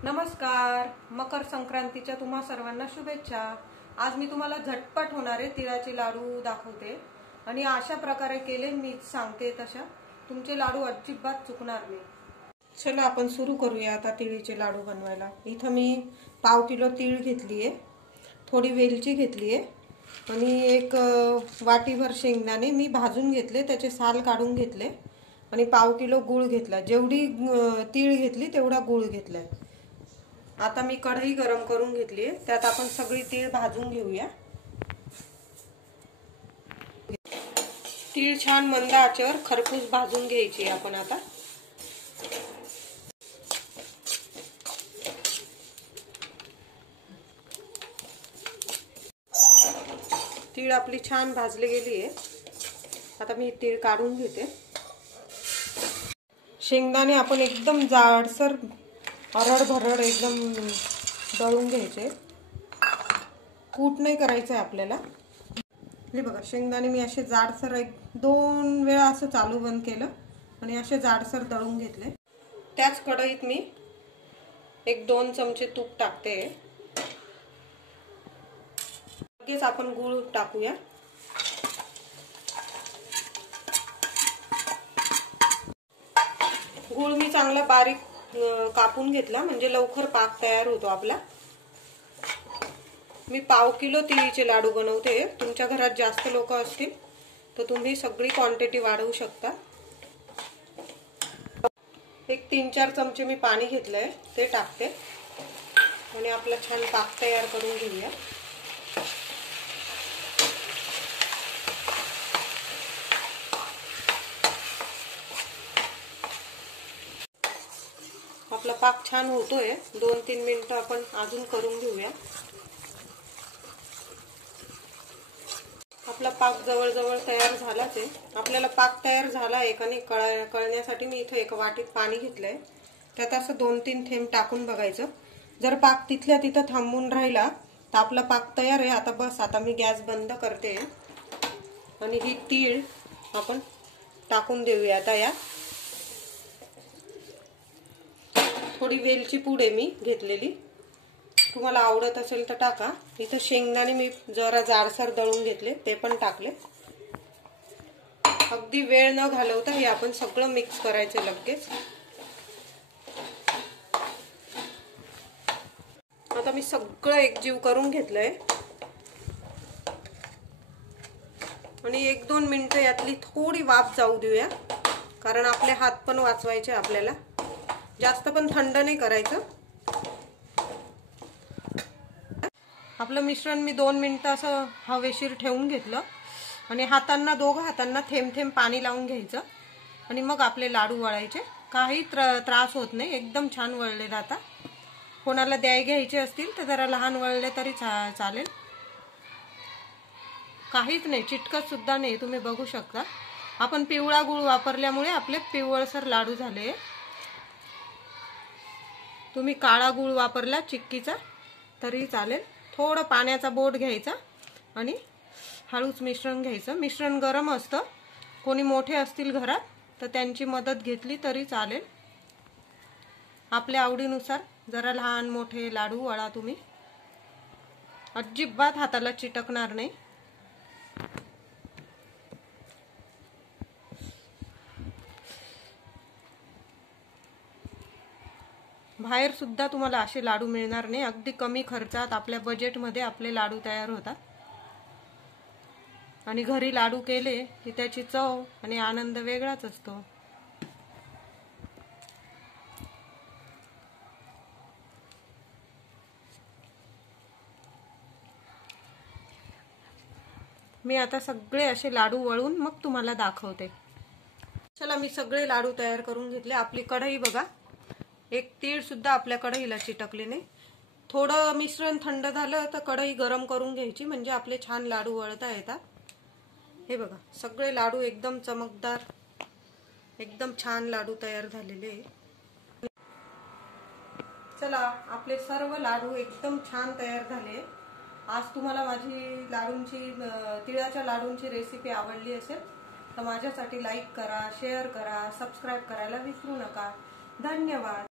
नमस्कार, मकर संक्रांतीच्या तुम्हा सर्वांना शुभेच्छा। आज मी तुम्हाला झटपट होणारे तिळाचे लाडू दाखवते आणि अशा प्रकारे केले मी सांगते तशा तुमचे लाडू अजिबात चुकणार नाही। चला आपण सुरू करूया आता तिळीचे लाडू बनवायला। इथं मी पाव किलो तीळ घेतलीये, थोडी वेलची घेतलीये आणि एक वाटीभर शेंगदाणे मी भाजून घेतले, त्याचे साल काढून घेतले आणि पाव किलो गूळ घेतला। जेवढी तीळ घेतली तेवढा गूळ घेतलाय। आता मी कढई गरम करून घेतली आहे, त्यात आपण सगळी तीळ भाजून घेऊया। तीळ छान मंद आचेवर खरपूस भाजून घ्यायची आपण आता। तीळ आपली छान भाजली गेली आहे, आता मी तीळ काढून घेते। शेंगदाणे आपण एकदम जाडसर अरड भरड एकदम दळून घ्यायचे, कूट नाही करायचं आहे आपल्याला। हे बघा शेंगदाणे मी असे जाडसर एक दोन वेळा असं चालू बंद केलं आणि असे जाडसर दळून घेतले। त्याच कढईत मी एक 2 चमचे तूप टाकते। लगेच आपण गूळ टाकूया। गूळ मी चांगला बारीक कापून घेतला म्हणजे लवकर पाक तयार होतो आपला। मी पाव किलो तिळीचे लाडू बनवते, तुमच्या घरात जास्त लोक असतील तर तुम्ही सगळी क्वांटिटी वाढवू शकता। एक 3-4 चमचे मी पाणी घेतलंय ते टाकते आणि आपला छान पाक तयार करून घेऊया। आपला पाक छान होतोय, 2-3 मिनिटं आपण अजून करून घेऊया। आपला पाक जवळजवळ तयार झालाच आहे। आपल्याला पाक तयार झाला आहे का नाही कळण्यासाठी मी इथे एक वाटीत पाणी घेतलंय, त्यात असं 2-3 थेंब टाकून बघायचं। जर पाक तिथल्या तिथं थांबून राहिला तर आपला पाक तयार आहे। आता बस, आता मी गॅस बंद करते आणि ही तीळ आपण टाकून देऊया आता या। थोडी वेलची पूड आहे मी घेतलेली, तुम्हाला आवडत असेल तर टाका। इथं शेंगदाणे मी जरा जाडसर दळून घेतले ते पण टाकले। अगदी वेळ न घालवता हे आपण सगळं मिक्स करायचं लगेच। आता मी सगळं एकजीव करून घेतलंय आणि 1-2 मिनिटं यातली थोडी वाफ जाऊ देऊया, कारण आपले हात पण वाचवायचे आपल्याला। जास्त पण थंड नाही करायचं। आपलं मिश्रण मी 2 मिनिटं असं हवेशीर ठेवून घेतलं आणि हातांना दोघं हातांना थेंब थेंब पाणी लावून घ्यायचं आणि मग आपले लाडू वळायचे। काही त्रास होत नाही, एकदम छान वळले जातात। कोणाला घ्यायचे असतील तर जरा लहान वळले तरी चालेल, काहीच नाही, चिटकत सुद्धा नाही। तुम्ही बघू शकता आपण पिवळा गूळ वापरल्यामुळे आपले पिवळसर लाडू झाले। तुम्ही काळा गूळ वापरला चिक्कीचा तरी चालेल। थोडं पाण्याचा बोट घ्यायचा आणि हळूच मिश्रण घ्यायचं। मिश्रण गरम असतं, कोणी मोठे असतील घरात तर त्यांची मदत घेतली तरी चालेल। आपल्या आवडीनुसार जरा लहान मोठे लाडू वळा तुम्ही, अजिबात हाताला चिटकणार नाही। बाहेर सुद्धा तुम्हाला असे लाडू मिळणार नाही, अगदी कमी खर्चात आपल्या बजेटमध्ये आपले लाडू तयार होतात। आणि घरी लाडू केले की त्याची चव आणि आनंद वेगळाच असतो। मी आता सगळे असे लाडू वळून मग तुम्हाला दाखवते। चला मी सगळे लाडू तयार करून घेतले। आपली कढई बघा, एक तीळ सुद्धा आपल्या कढईला चिटकले नाही। थोडं मिश्रण थंड झालं तर कढई गरम करून घ्यायची म्हणजे आपले छान लाडू वळता येतात। हे बघा सगळे लाडू एकदम चमकदार, एकदम छान लाडू तयार झालेले। चला आपले सर्व लाडू एकदम छान तयार झाले। आज तुम्हाला माझी तिळाच्या लाडूंची रेसिपी आवडली असेल तर माझ्यासाठी लाईक करा, शेअर करा, सबस्क्राइब करायला विसरू नका। धन्यवाद।